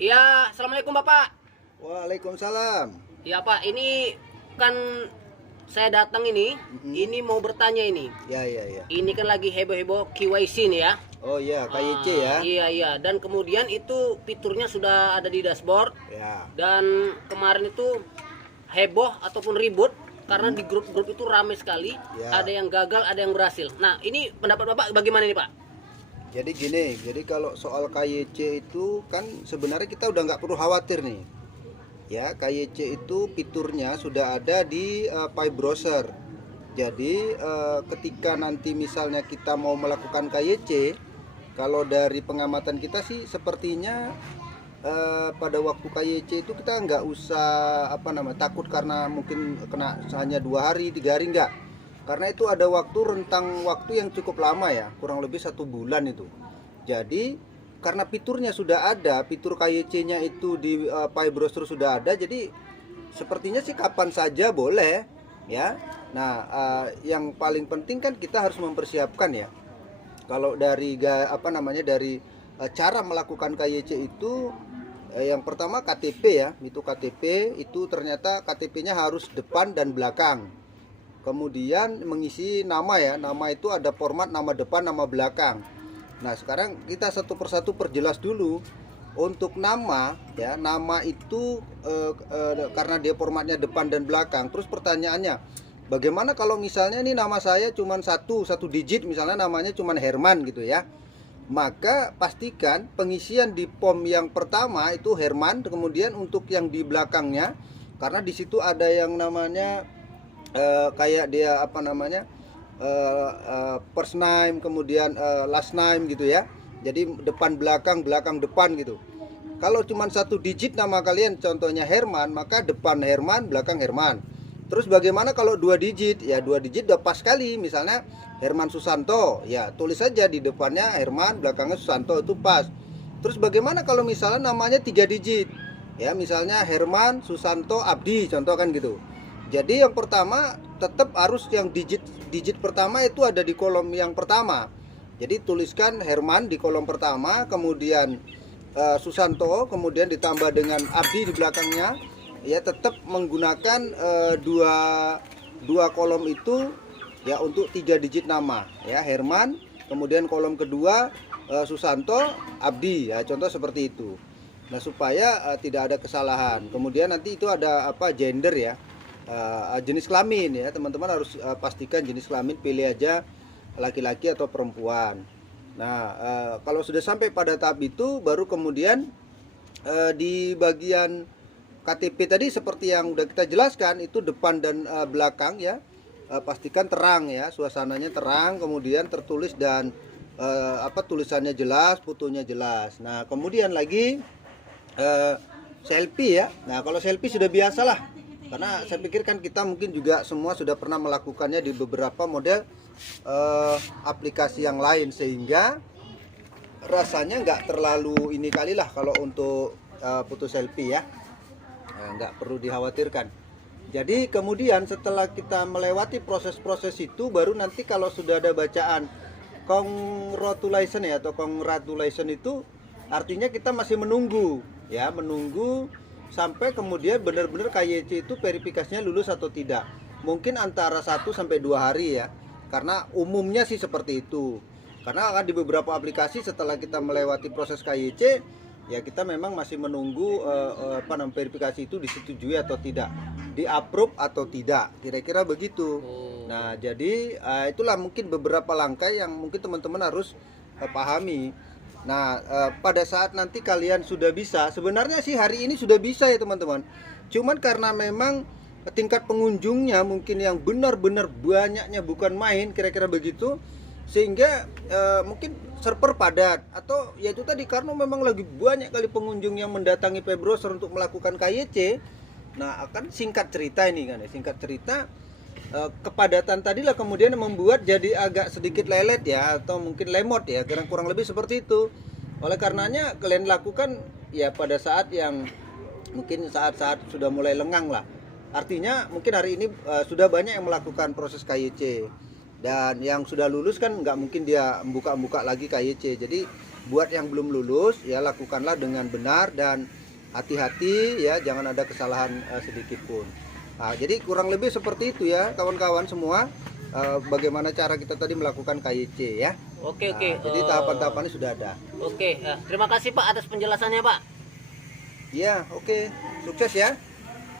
Iya, assalamualaikum Bapak. Waalaikumsalam. Ya Pak, ini kan saya datang ini, ini mau bertanya ini. Ya, ya, ya. Ini kan lagi heboh-heboh KYC nih ya. Oh iya, KYC ya. Iya iya. Dan kemudian itu fiturnya sudah ada di dashboard. Ya. Dan kemarin itu heboh ataupun ribut karena di grup-grup itu ramai sekali. Ya. Ada yang gagal, ada yang berhasil. Nah, ini pendapat Bapak bagaimana nih Pak? Jadi gini, jadi kalau soal KYC itu kan sebenarnya kita udah nggak perlu khawatir nih. Ya, KYC itu fiturnya sudah ada di Pi Browser. Jadi ketika nanti misalnya kita mau melakukan KYC, kalau dari pengamatan kita sih sepertinya pada waktu KYC itu kita nggak usah takut karena mungkin kena hanya 2 hari 3 hari, nggak, karena itu ada rentang waktu yang cukup lama ya, kurang lebih 1 bulan itu. Jadi karena fiturnya sudah ada, fitur KYC-nya itu di Pi Browser sudah ada, jadi sepertinya sih kapan saja boleh ya. Nah, yang paling penting kan kita harus mempersiapkan ya. Kalau dari dari cara melakukan KYC itu yang pertama KTP ya. Itu KTP itu ternyata KTP-nya harus depan dan belakang. Kemudian mengisi nama ya. Nama itu ada format nama depan, nama belakang. Nah, sekarang kita satu persatu perjelas dulu. Untuk nama ya, nama itu karena dia formatnya depan dan belakang. Terus pertanyaannya, bagaimana kalau misalnya ini nama saya cuma satu digit, misalnya namanya cuma Herman gitu ya. Maka pastikan pengisian di form yang pertama itu Herman, kemudian untuk yang di belakangnya, karena di situ ada yang namanya kayak dia first name, kemudian last name gitu ya. Jadi depan belakang, belakang depan gitu. Kalau cuma 1 digit nama kalian contohnya Herman, maka depan Herman, belakang Herman. Terus bagaimana kalau 2 digit? Ya 2 digit udah pas sekali. Misalnya Herman Susanto, ya tulis saja di depannya Herman, belakangnya Susanto, itu pas. Terus bagaimana kalau misalnya namanya 3 digit? Ya misalnya Herman Susanto Abdi, contoh kan gitu. Jadi yang pertama tetap harus yang digit pertama itu ada di kolom yang pertama. Jadi tuliskan Herman di kolom pertama, kemudian Susanto, kemudian ditambah dengan Abdi di belakangnya. Ya tetap menggunakan dua kolom itu ya untuk 3 digit nama ya, Herman, kemudian kolom kedua Susanto, Abdi ya, contoh seperti itu. Nah, supaya tidak ada kesalahan. Kemudian nanti itu ada gender ya, jenis kelamin ya, teman-teman harus pastikan jenis kelamin, pilih aja laki-laki atau perempuan. Nah, kalau sudah sampai pada tahap itu, baru kemudian di bagian KTP tadi seperti yang udah kita jelaskan, itu depan dan belakang ya, pastikan terang ya, suasananya terang, kemudian tertulis dan tulisannya jelas, fotonya jelas. Nah, kemudian lagi selfie ya. Nah, kalau selfie sudah biasa lah, karena saya pikir kan kita mungkin juga semua sudah pernah melakukannya di beberapa model aplikasi yang lain, sehingga rasanya nggak terlalu ini kali lah kalau untuk foto selfie ya. Nggak perlu dikhawatirkan. Jadi kemudian setelah kita melewati proses-proses itu, baru nanti kalau sudah ada bacaan congratulation ya, atau congratulation itu artinya kita masih menunggu ya, menunggu sampai kemudian benar-benar KYC itu verifikasinya lulus atau tidak. Mungkin antara 1 sampai 2 hari ya, karena umumnya sih seperti itu. Karena kan di beberapa aplikasi setelah kita melewati proses KYC ya, kita memang masih menunggu verifikasi itu disetujui atau tidak, di-approve atau tidak, kira-kira begitu. Nah, jadi itulah mungkin beberapa langkah yang mungkin teman-teman harus pahami. Nah, pada saat nanti kalian sudah bisa, sebenarnya sih hari ini sudah bisa ya teman-teman. Cuman karena memang tingkat pengunjungnya mungkin yang benar-benar banyaknya bukan main, kira-kira begitu, sehingga mungkin server padat, atau ya itu tadi karena memang lagi banyak kali pengunjung yang mendatangi Pi Browser untuk melakukan KYC. Nah, akan singkat cerita ini kan ya, singkat cerita kepadatan tadilah kemudian membuat jadi agak sedikit lelet ya, atau mungkin lemot ya, kurang lebih seperti itu. Oleh karenanya kalian lakukan ya pada saat yang mungkin saat-saat sudah mulai lengang lah. Artinya mungkin hari ini sudah banyak yang melakukan proses KYC. Dan yang sudah lulus kan nggak mungkin dia buka-buka lagi KYC. Jadi buat yang belum lulus ya lakukanlah dengan benar dan hati-hati ya, jangan ada kesalahan sedikit pun. Nah, jadi kurang lebih seperti itu ya kawan-kawan semua, bagaimana cara kita tadi melakukan KYC ya. Oke. Jadi tahapan-tahapannya sudah ada. Oke, terima kasih Pak atas penjelasannya Pak. Ya, oke. Sukses ya.